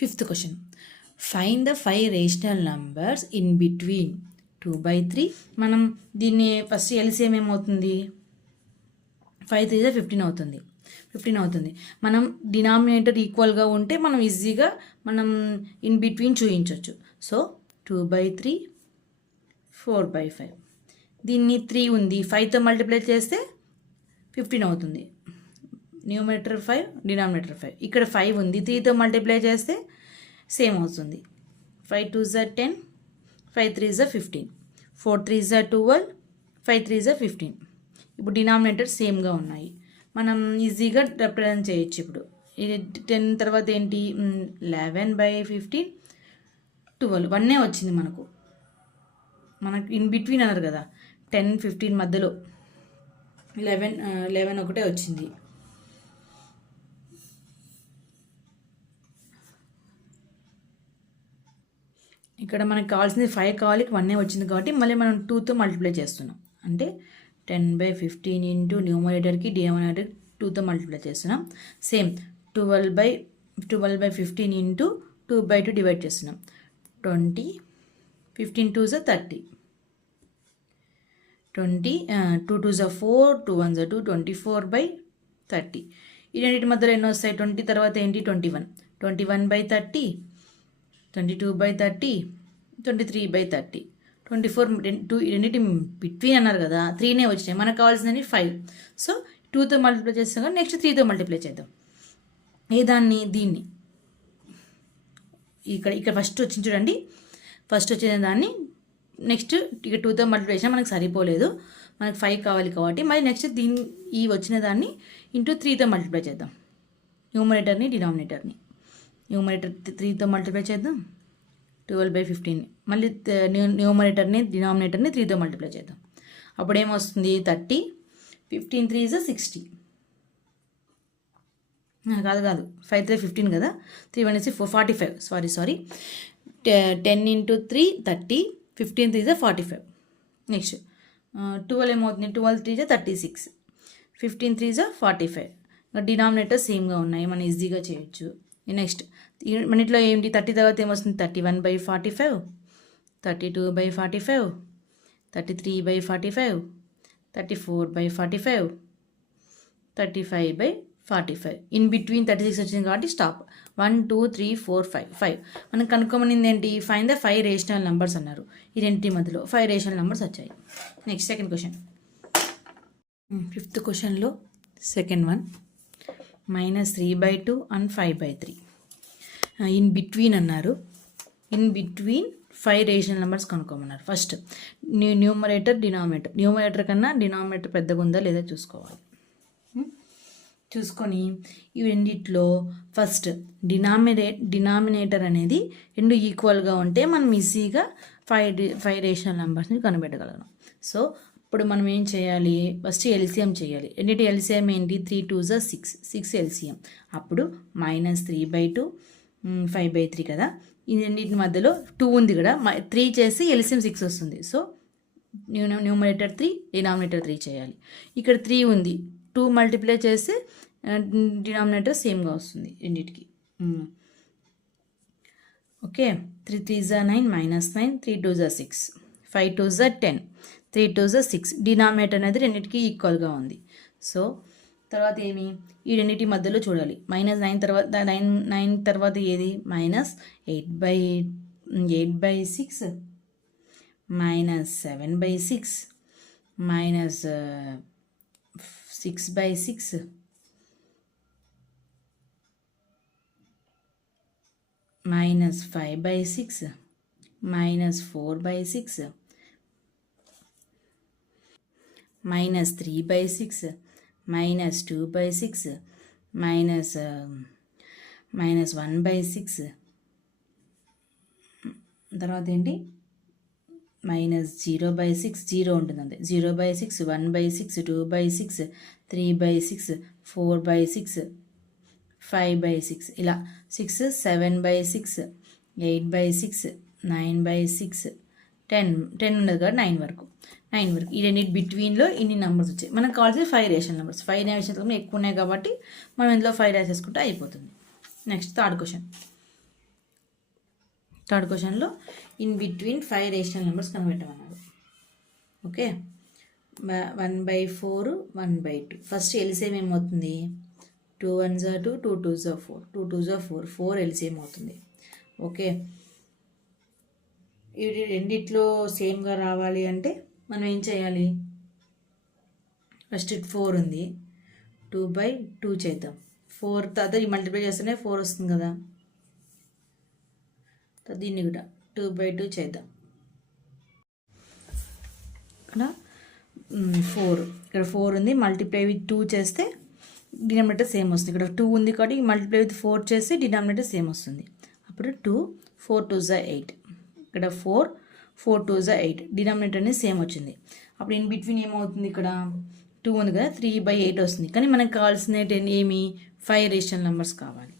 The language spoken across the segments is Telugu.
Fifth question, find the 5 rational numbers in between 2/3. మనం దీన్ని ఫస్ట్ ఎల్సిఎం ఏమవుతుంది, 5 3 15 అవుతుంది. 15 అవుతుంది. మనం డినామినేటర్ ఈక్వల్గా ఉంటే మనం ఈజీగా మనం ఇన్ బిట్వీన్ చూపించవచ్చు. సో 2/3 4/5. దీన్ని 3 ఉంది, 5తో మల్టిప్లై చేస్తే 15 అవుతుంది. Numerator 5, denominator 5. ఇక్కడ 5 ఉంది, 3తో మల్టిప్లై చేస్తే సేమ్ అవుతుంది. 5 2s are 10, 5 3s are 15, 4 3s are 12, 5 3s are 15. ఇప్పుడు డినామినేటర్ సేమ్గా ఉన్నాయి, మనం ఈజీగా రిప్రజెంట్ చేయొచ్చు. ఇప్పుడు ఇది 10 తర్వాత ఏంటి, 11/15 12, 1 వచ్చింది మనకు ఇన్ బిట్వీన్ అన్నారు కదా, 10 15 మధ్యలో 11 ఒకటే వచ్చింది. ఇక్కడ మనకు కావాల్సింది 5 కావాలి, 1 వచ్చింది కాబట్టి మళ్ళీ మనం 2తో మల్టిప్లై చేస్తున్నాం. అంటే 10/15 ఇంటూ న్యూమరేటర్కి డినామినేటర్కి 2తో మల్టిప్లై చేస్తున్నాం. సేమ్ 12/15 ఇంటూ 2/2 డివైడ్ చేస్తున్నాం. 20, 15 2s are 30, 20 2 2s are 4, 2 1s are 2, 24/30. ఈ రెండింటి మధ్యలో ఎన్నో వస్తాయి, 20 తర్వాత ఏంటి 21, 21/30, 22/30, 23/30, 24. రెండింటి బిట్వీన్ అన్నారు కదా, 3 వచ్చినాయి. మనకు కావాల్సిందని 5. సో 2తో మల్టిప్లై చేస్తాం కదా, నెక్స్ట్ 3తో మల్టిప్లై చేద్దాం. దీన్ని ఇక్కడ ఫస్ట్ వచ్చింది చూడండి, ఫస్ట్ వచ్చిన దాన్ని నెక్స్ట్ ఇక 2తో మల్టిప్లై చేసినా మనకు సరిపోలేదు, మనకు 5 కావాలి కాబట్టి మళ్ళీ నెక్స్ట్ ఈ వచ్చిన దాన్ని ఇంటూ 3తో మల్టిప్లై చేద్దాం. న్యూమరేటర్ని డినామినేటర్ని. న్యూమరేటర్ 3తో మల్టిప్లై చేద్దాం, 12/15. మళ్ళీ న్యూమరేటర్ని డినామినేటర్ని 3తో మల్టిప్లై చేద్దాం. అప్పుడు ఏమొస్తుంది, 30, 15 3s are 60. కాదు 5 3 15 కదా, 3 1 4 45. Sorry 10 into 3 30, 15 3s are 45. Next 12 ఏమవుతుంది, 12 3s are 36, 15 3s are 45. Denominator సేమ్గా ఉన్నాయి, మనం ఈజీగా చేయొచ్చు. నెక్స్ట్ మన ఇట్లా ఏంటి, 30 తర్వాత ఏమొస్తుంది, 31/45, 32/45, 33/45, 34/45, 35/45. ఇన్ బిట్వీన్ 36 వచ్చింది కాబట్టి స్టాప్. 1 2 3 4 5. మనం కనుక్కోమనింది ఏంటి, ఫైండ్ ద 5 రేషనల్ నెంబర్స్ అన్నారు. ఈ రెండింటి మధ్యలో 5 రేషనల్ నెంబర్స్ వచ్చాయి. నెక్స్ట్ సెకండ్ క్వశ్చన్, ఫిఫ్త్ క్వశ్చన్లో second one, -3/2 and 5/3. In between అన్నారు. ఇన్ బిట్వీన్ 5 రేషనల్ నెంబర్స్ కనుక్కోమన్నారు. First numerator denominator. న్యూమరేటర్ కన్నా డినామినేటర్ పెద్దగా ఉందా లేదా చూసుకోవాలి. చూసుకొని ఈ రెండిట్లో ఫస్ట్ డినామినేటర్ అనేది 2 ఈక్వల్గా ఉంటే మనం ఈజీగా 5 రేషనల్ నెంబర్స్ని కనిపెట్టగలం. సో ఇప్పుడు మనం ఏం చేయాలి, ఫస్ట్ ఎల్సిఎం చేయాలి. రెండింటి ఎల్సిఎం ఏంటి, 3 2s are 6 ఎల్సిఎం. అప్పుడు -3/2 5/3 కదా, ఈ రెండింటి మధ్యలో 2 ఉంది కదా, 3 చేసి ఎల్సిఎం 6 వస్తుంది. సో న్యూమరేటర్ 3 డినామినేటర్ 3 చేయాలి. ఇక్కడ 3 ఉంది, 2 మల్టిప్లై చేస్తే డినామినేటర్ సేమ్గా వస్తుంది రెండింటికి. Okay, 3 3s are 9, -9, 3 2s are 6, 5 2s are 10, 3 2s are 6. Denominator అనేది రెండింటికి ఈక్వల్గా ఉంది. సో తర్వాత ఏమి, ఈ రెండింటి మధ్యలో చూడాలి. -9 తర్వాత 9 తర్వాత ఏది, -8/6, -7/6, -6/6, -5/6, -4/6, -3/6, -2/6, -1/6. తర్వాత ఏంటి, -0/6, 0 ఉంటుంది అంతే. 0/6, 1/6, 2/6, 3/6, 4/6, 5/6. ఇలా 6 7/6, 8/6, 9/6, 10 ఉండదు కదా, 9 వరకు. ఈ రెండింటి బిట్వీన్లో ఇన్ని నెంబర్స్ వచ్చాయి. మనకు కావాల్సిన 5 రేషనల్ నెంబర్స్. 5 రేషనల్ నెంబర్స్ ఎక్కువ ఉన్నాయి కాబట్టి మనం ఇందులో 5 రాసేసుకుంటే అయిపోతుంది. నెక్స్ట్ థర్డ్ క్వశ్చన్, థర్డ్ క్వశ్చన్లో ఇన్ బిట్వీన్ 5 రేషనల్ నెంబర్స్ కనిపెట్టమన్నారు. ఓకే, 1/4 1/2. ఫస్ట్ ఎల్సిఎం ఏమవుతుంది? 2 1s are 2, 2 2s are 4, 2 2s are 4, 4 LCM అవుతుంది. ఓకే, ఇవి రెండిట్లో సేమ్గా రావాలి అంటే మనం ఏం చేయాలి? ఫస్ట్ 4 ఉంది, 2/2 చేద్దాం. 4 తర్వాత ఈ మల్టిప్లై చేస్తేనే 4 వస్తుంది కదా, దీన్ని కూడా 2/2 చేద్దాం. ఇక్కడ 4, ఇక్కడ 4 ఉంది, మల్టిప్లై విత్ 2 చేస్తే డినామినేటర్ సేమ్ వస్తుంది. ఇక్కడ 2 ఉంది కాబట్టి మల్టిప్లై విత్ 4 చేస్తే డినామినేటర్ సేమ్ వస్తుంది. అప్పుడు 2 4 2s are 8, ఇక్కడ 4 4 2s are 8, డినామినేటర్ని సేమ్ వచ్చింది. అప్పుడు ఇన్ బిట్వీన్ ఏమవుతుంది? ఇక్కడ 2 ఉంది కదా, 3/8 వస్తుంది. కానీ మనకు కావాల్సిన ఏమి? 5 రేషనల్ నెంబర్స్ కావాలి.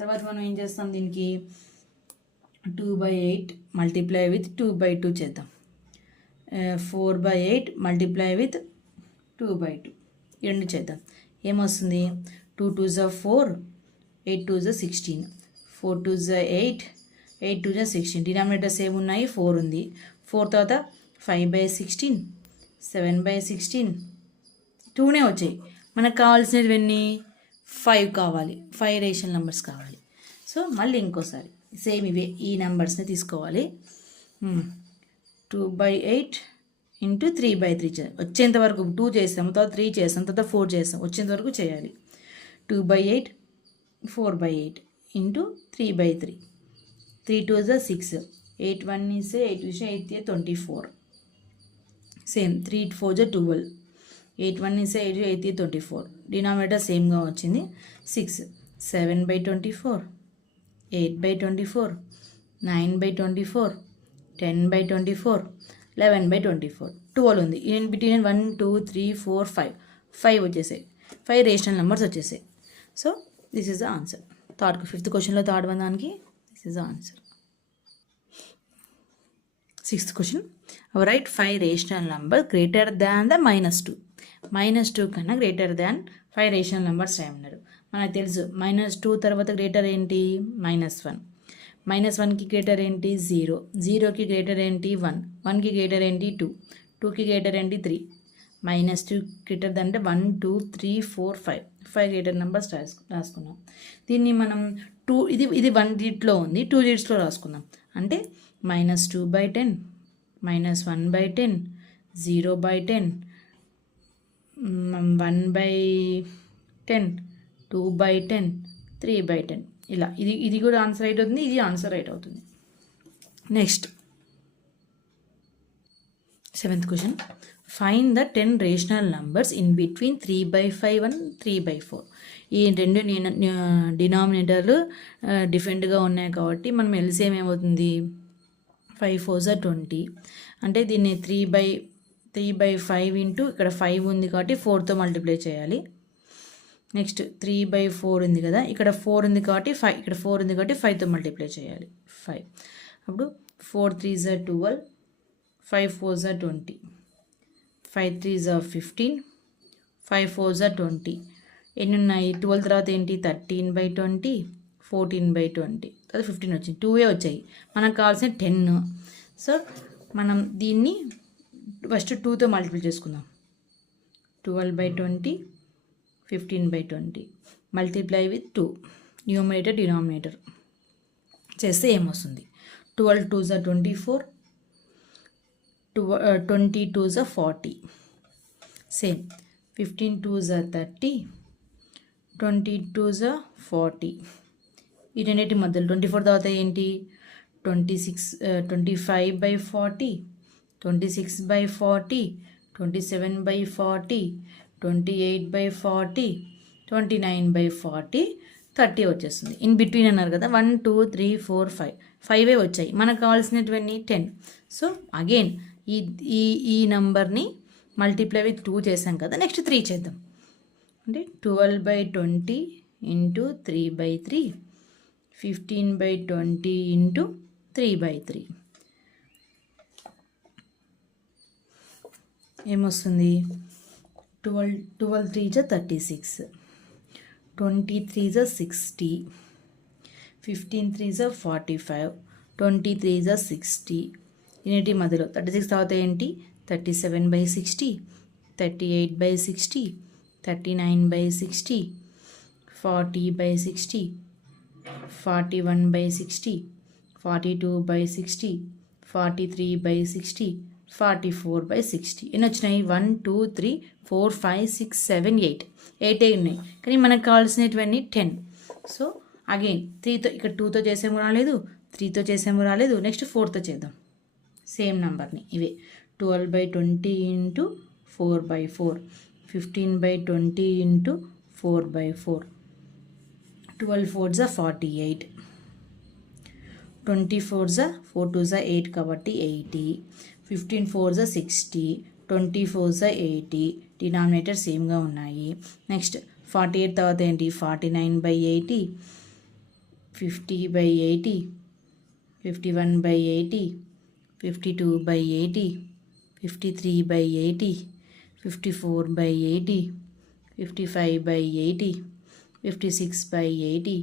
తర్వాత మనం ఏం చేస్తాం? దీనికి 2/8 మల్టిప్లై విత్ 2/2 చేద్దాం. 4/8 మల్టిప్లై విత్ 2/2 రెండు చేద్దాం. ఏమొస్తుంది? 2 2s are 4, 8 2s are 16, 4 2s are 8, 8 2s are 16. Denominators ఏమున్నాయి? 4 ఉంది. 4 తర్వాత 5/16, 7/16, 2నే వచ్చాయి. మనకు కావాల్సినవన్నీ 5 కావాలి, 5 రేషనల్ నెంబర్స్ కావాలి. సో మళ్ళీ ఇంకోసారి సేమ్ ఇవే ఈ నెంబర్స్ని తీసుకోవాలి. 2/8 ఇంటూ 3/3 వచ్చేంత వరకు 2 చేస్తాము, తర్వాత 3 చేస్తాం, తర్వాత 4 చేస్తాం, వచ్చేంత వరకు చేయాలి. 2/8 4/8 into 3/3, 3 2s are 6, 8 1 is 8 8 24. Same 3 4s are 12, 8 1 is 8 8 24. Denominator సేమ్గా వచ్చింది. 6 7/24, 8/24, 9/24, 10/24, 11/24, 12 ఉంది. ఇన్ బిట్వీన్ 1 2 3 4 5 వచ్చేసాయి. 5 రేషనల్ నెంబర్స్ వచ్చేసాయి. So this is the answer. Fifth క్వశ్చన్లో థర్డ్ వన్ దానికి this is the answer. Sixth question, right 5 rational number greater than the -2. -2 కన్నా గ్రేటర్ దాన్ 5 రేషనల్ నెంబర్స్ రాయమన్నారు. మనకు తెలుసు -2 తర్వాత గ్రేటర్ ఏంటి? -1. -1కి గ్రేటర్ ఏంటి? 0. 0కి గ్రేటర్ ఏంటి? 1. 1కి గ్రేటర్ ఏంటి? 2. 2కి గ్రేటర్ ఏంటి? 3. -2 గ్రేటర్ అంటే 1 2 3 4 5 గ్రేటర్ నెంబర్స్ రాసుకున్నాం. దీన్ని మనం 2 ఇది 1 డిజిట్లో ఉంది, 2 డిజిట్స్లో రాసుకుందాం. అంటే -2/10, -1/10, 0/10, 1/10, 2/10, 3/10 ఇలా. ఇది కూడా ఆన్సర్ రైట్ అవుతుంది, ఇది ఆన్సర్ రైట్ అవుతుంది. Next 7th question, find the 10 rational numbers in between 3/5 and 3/4. ఈ రెండు డినామినేటర్లు డిఫరెంట్గా ఉన్నాయి కాబట్టి మనం ఎల్సిఎం ఏమవుతుంది? 5 4s are 20. అంటే దీన్ని 3/5 ఇంటూ ఇక్కడ 5 ఉంది కాబట్టి 4తో మల్టిప్లై చేయాలి. నెక్స్ట్ 3/4 ఉంది కదా, ఇక్కడ 4 ఉంది కాబట్టి 5, ఇక్కడ 4 ఉంది కాబట్టి 5తో మల్టిప్లై చేయాలి. 5 అప్పుడు 4 3s are 12, 5 4s are 20, 5 3s are 15, 5 4s are 20. ఎన్ని ఉన్నాయి? 12 తర్వాత ఏంటి? 13/20, 14/20, తర్వాత 15 వచ్చింది. 2 వచ్చాయి. మనకు కావాల్సిన 10. సో మనం దీన్ని ఫస్ట్ 2తో మల్టిప్లై చేసుకుందాం. 12/20, 15/20 మల్టిప్లై విత్ 2, న్యూమరేటర్ డినామినేటర్ చేస్తే ఏమొస్తుంది? 12 2s are 24, 20 2s are 40. Same 15 2s are 30, 20 2s are 40. ఈ రెండింటి మధ్యలో 24 తర్వాత ఏంటి? 25/40, 26/40, 27/40, 28/40, 29/40, 30 వచ్చేస్తుంది. ఇన్ బిట్వీన్ అన్నారు కదా, 1 2 3 4 5 వచ్చాయి. మనకు కావాల్సినటువంటి 10. సో అగైన్ ఈ నంబర్ని మల్టిప్లై విత్ 2 చేసాం కదా, నెక్స్ట్ 3 చేద్దాం. అంటే 12/20 ఇంటూ 3/3, 15/20 ఇంటూ 3/3 ఏమొస్తుంది? 12 3s are 36, 20 3s are 60, 15 3s are 45, 23 is 60. ఇన్నిటి మధ్యలో 36 తర్వాత ఏంటి 37/60, 38/60, 39/60, 40/60, 41/60, 42/60, 43/60, 44/60. ఎన్ని వచ్చినాయి 1 2 3 4 5 6 7 8 8 ఉన్నాయి. కానీ మనకు కావాల్సినటువంటి 10. సో అగైన్ 3తో ఇక్కడ 2తో చేసేమో రాలేదు, 3తో చేసేమో రాలేదు. నెక్స్ట్ 4తో చేద్దాం సేమ్ నెంబర్ని. ఇవే 12/20 into 4/4, 15/20 into 4/4, 12 4s 48, 24s 4 2s 8 కాబట్టి 80, 15 4s 60, 24s 80. డినామినేటర్ సేమ్గా ఉన్నాయి. నెక్స్ట్ 48 తర్వాత ఏంటి 49/80, 50/80, 51/80, 52/80, 53/80, 54/80, 55/80, 56/80,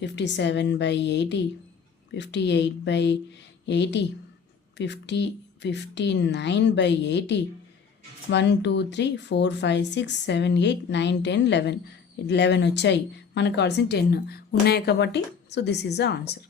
57/80, 58/80, 59/80, 1 2 3 4 5 6 7 8 9 10 11 వచ్చాయి. మనకు కావాల్సిన 10 ఉన్నాయి కాబట్టి so this is the answer.